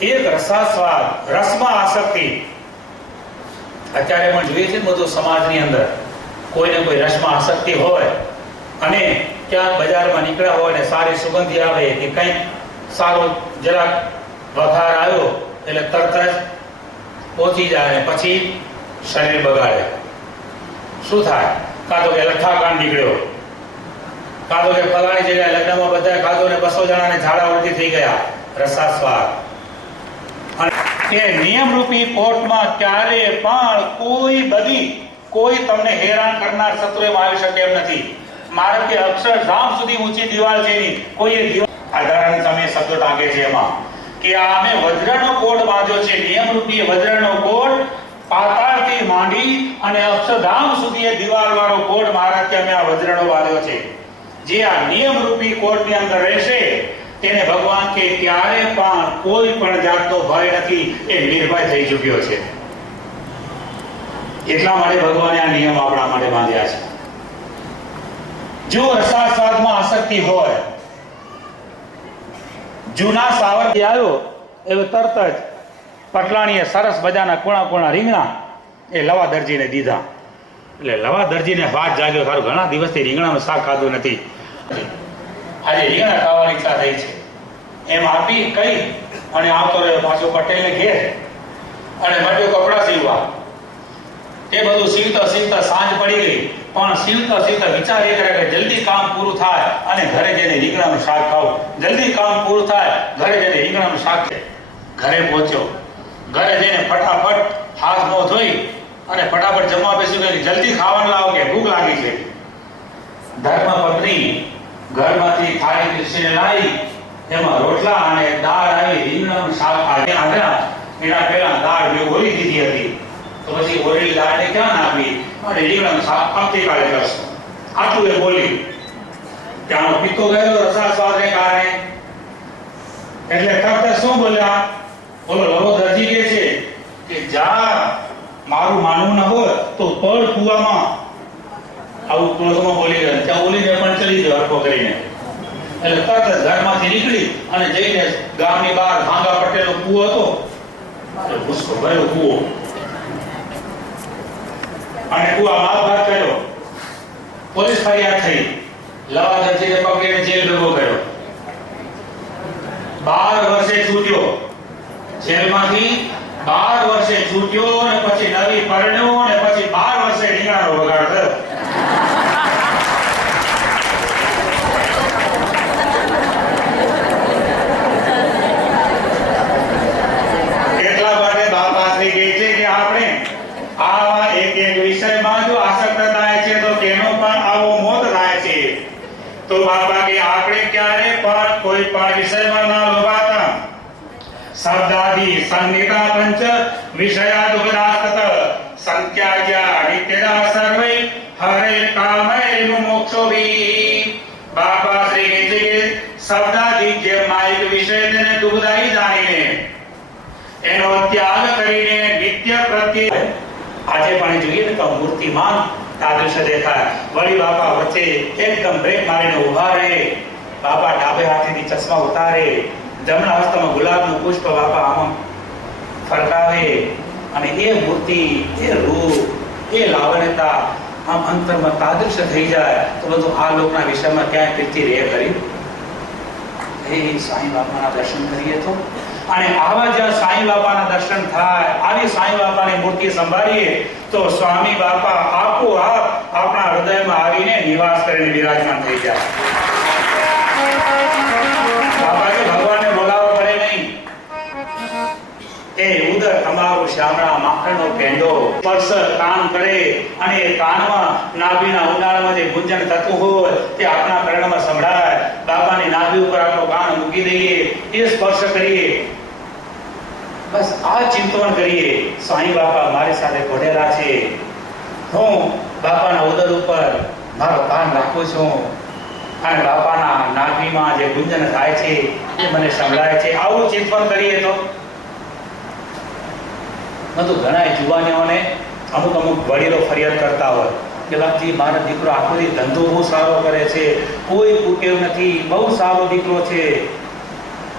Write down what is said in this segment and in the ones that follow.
એક રસાસ્વાદ, રસમાં આસક્તિ. અત્યારે પણ જોઈએ છે બધું સમાજની અંદર કોઈને કોઈ રસમાં આસક્તિ હોય અને ક્યાંક બજારમાં નીકળ્યા હોય ને સારી સુગંધી આવે કે કંઈક સારો જરાક વઘાર આવ્યો એટલે તરત જ પહોંચી જાય ને પછી શરીર બગાડે. શું થાય? કાં તો કે લઠ્ઠાકાંડ નીકળ્યો, કાં તો કે ફલાણી જગ્યાએ લગ્નમાં બધા ખાધો ને 200 જણાને ઝાડા ઉલટી થઈ ગયા. રસાસ્વાદ. અને એ નિયમરૂપી કોર્ટમાં ક્યારે પણ કોઈ તમને હેરાન કરનાર શત્રુમાં આવી શકે એમ નથી. મારે કે અક્ષરધામ સુધી ઊંચી દિવાલ છે ની કોઈએ દિવાલ આધારણ તમે શબ્દો ટાંકે છે એમાં કે આ અમે વજ્રનો કોટ બાંધ્યો છે. નિયમરૂપી વજ્રનો કોટ પાતાળથી માંડી અને અક્ષરધામ સુધી એ દિવાલ વાળો કોટ મહારાજ કે અમે આ વજ્રનો બાંધ્યો છે. જે આ નિયમરૂપી કોટની અંદર રહેશે તેને ભગવાન કે ક્યારે પણ કોઈ પણ જાતનો ભય નથી. એ નિર્ભય થઈ ચૂક્યો છે. એટલા માટે ભગવાને આ નિયમ આપણા માટે બાંધ્યા છે. જો રસાસ્વાદમાં આસક્તિ હોય, જૂના સાવરથી આવ્યો એટલે તરત જ પટલાણીએ સરસ મજાના કુણા રીંગણા એ લવા દરજીને દીધા. એટલે લવા દરજીને વાત જાગ્યો, સારું ઘણા દિવસથી રીંગણાનું શાક ખાધું નથી, આજે રીંગણા ખાવાની ઈચ્છા થઈ છે. એમ આપી કઈ અને આવતો રહ્યો પાછો પટેલને ઘેર અને મળ્યો કપડા સીવવા. એ બધું સીવતા સાંજ પડી ગઈ, પણ સીવતા વિચાર એ કરે કે જલ્દી કામ પૂરું થાય અને ઘરે જઈને રીંગણાનું શાક ખાવું. જલ્દી કામ પૂરું થાય, ઘરે જઈને રીંગણાનું શાક છે. ઘરે પહોંચ્યો, ઘરે જઈને ફટાફટ હાથ મોં ધોઈ અને ફટાફટ જમવા બેસ્યું કે જલ્દી ખાવાનું લાવો કે ભૂખ લાગી છે. ધર્મપત્ની ઘરમાંથી થાળી પીસીને લાવી, એમાં રોટલા અને દાળ આવી, રીંગણાનું શાક આવ્યા. એના પહેલા દાળ મેં ઓરી દીધી હતી, તો પછી ઓરેલી દાળને ક્યાં નાખવી અને રીંગણાનું શાક આવતીકાલે કરશું. આટલું એ બોલી ત્યાંનો પિત્તો ગયો રસાસ્વાદને કારણે. એટલે તરત શું બોલ્યા? બોલો લવો દરજી કે છે કે જા મારું માનવું ન હોય તો પડ કુવામાં. આવું ક્રોધમાં બોલી ગયા. ત્યાં બોલીને પણ ચડી ગયો હરખો કરીને. એટલે તરત જ ઘરમાંથી નીકળી અને જઈને ગામની બહાર ભાંગા પટેલનો કૂવો હતો, ભૂસકો ભર્યો કૂવો, અને કૂવામાં આપઘાત કર્યો. પોલીસ ફરિયાદ થઈ, લવા દરજીને પકડીને જેલ ભેગો કર્યો. 12 વર્ષે છૂટ્યો જેલમાંથી. 12 વર્ષે છૂટ્યો અને પછી નવી પરણ્યો અને પછી 12 વર્ષે રીંગણાનો વગાડ થયો. એટલા માટે બાપાશ્રી કહે છે કે આપણે આવા એક વિષયમાં જો આસક્ત થાય છે તો તેનો પણ આવો મોત થાય છે. તો બાપા કે આપણે ક્યારે પણ કોઈ પણ વિષયમાં ના લોભાતા. શબ્દાદિ સંહિતા પંચ વિષયા દુઃખદાસ્તત સંખ્યાજ્યા નિત્યદા સર્વે હરે કામૈ મોક્ષોભી. બાપા શ્રી કહે છે કે શબ્દાદિ જે માયિક વિષય તેને દુઃખદાયી જાણીને એનો ત્યાગ કરીને નિત્ય પ્રત્યે આજે પણ જોઈએ ને તો મૂર્તિમાન તાદૃશ દેખાય. વળી બાપા વચ્ચે એકદમ બ્રેક મારીને ઉભા રહે. બાપા ડાબે હાથેથી ચશ્મા ઉતારે, જમણા હસ્તમાં ગુલાબનું પુષ્પ બાપા આમ ફરકાવે અને એ મૂર્તિ, એ રૂપ, એ લાવણ્યતા આમ અંતરમાં તાદૃશ થઈ જાય તો બધું આ લોકના વિષયમાં ક્યાંય કીર્તિ રહે ખરી? એ સાંઈ બાપાના દર્શન કરીએ તો, અને આવા જ્યાં સાંઈ બાપાના દર્શન થાય, આવી સાંઈ બાપાની મૂર્તિ સંભાળીએ તો સ્વામી બાપા આપોઆપ આપણા હૃદયમાં આવીને નિવાસ કરીને વિરાજમાન થઈ જાય. બાપા કે ભગવાનને બોલાવવા પડે નહીં. એ ઉદર તમારો શામળા માખણનો પેંડો સ્પર્શ કાન કરે અને એ કાનમાં નાભીના ઉંડાળમાં જે ગુંજન થતું હોય તે આપણા કર્ણમાં સંભળાય. બાપાની નાભી ઉપર આપણો કાન મૂકી દઈએ, એ સ્પર્શ કરીએ, બસ આ ચિંતન કરીએ. સાંઈ બાપા મારી સાથે ઘોડેલા છે, હું બાપાના ઉદર ઉપર મારો કાન રાખું છું અને બાપાના નાભીમાં જે ગુંજન થાય છે એ મને સંભળાય છે. આવું ચિંતન કરીએ તો બધું ઘણા જુવાનીઓને અમુક વડીલો ફરિયાદ કરતા હોય કે બાપજી મારો દીકરો આખો દી ધંધો બહુ સારો કરે છે, કોઈ કુટેવ નથી, બહુ સારો દીકરો છે.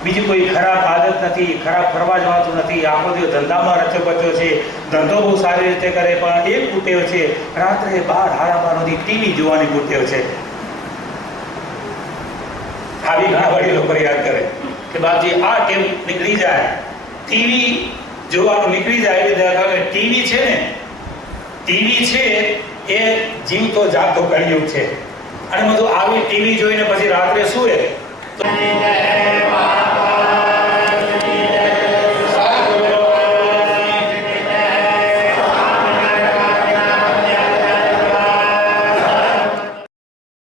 બીજી કોઈ ખરાબ આદત નથી, ખરાબ ફરવા જવાતું નથી, આખો દિવસ ધંધામાં રચ્યો છે, ધંધો બહુ સારી રીતે કરે, પણ એક કુટેવ છે રાત્રે 12-12 સુધી ટીવી જોવાની કુટેવ છે. આવી ઘણા વડીલો ફરિયાદ કરે કે બાપજી આ ટેવ નીકળી જાય, ટીવી જોવાનું નીકળી જાય એટલે ટીવી છે ને, ટીવી છે એ જીવતો જાગતો કળિયુગ છે. અને બધું આવી ટીવી જોઈને પછી રાત્રે સૂએ તો